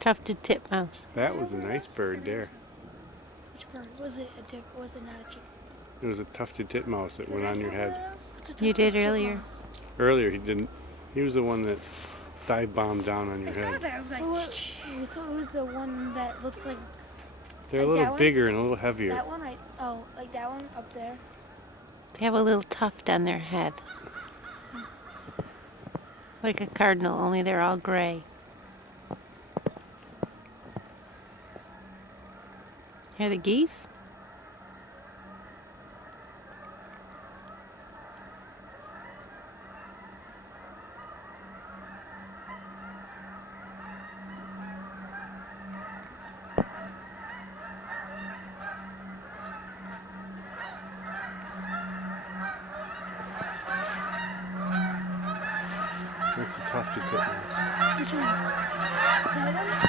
Tufted titmouse. That was a nice bird there. Which bird? Was it not a chicken? It was a tufted titmouse that went on your head. You did earlier. Earlier he didn't. He was the one that dive bombed down on your head. I was like, so it was the one that looks like They're a little bigger and a little heavier. that one. Like that one up there. They have a little tuft on their head. Like a cardinal, only they're all gray. Hear the geese? That's a tufted titmouse. Which one? That one?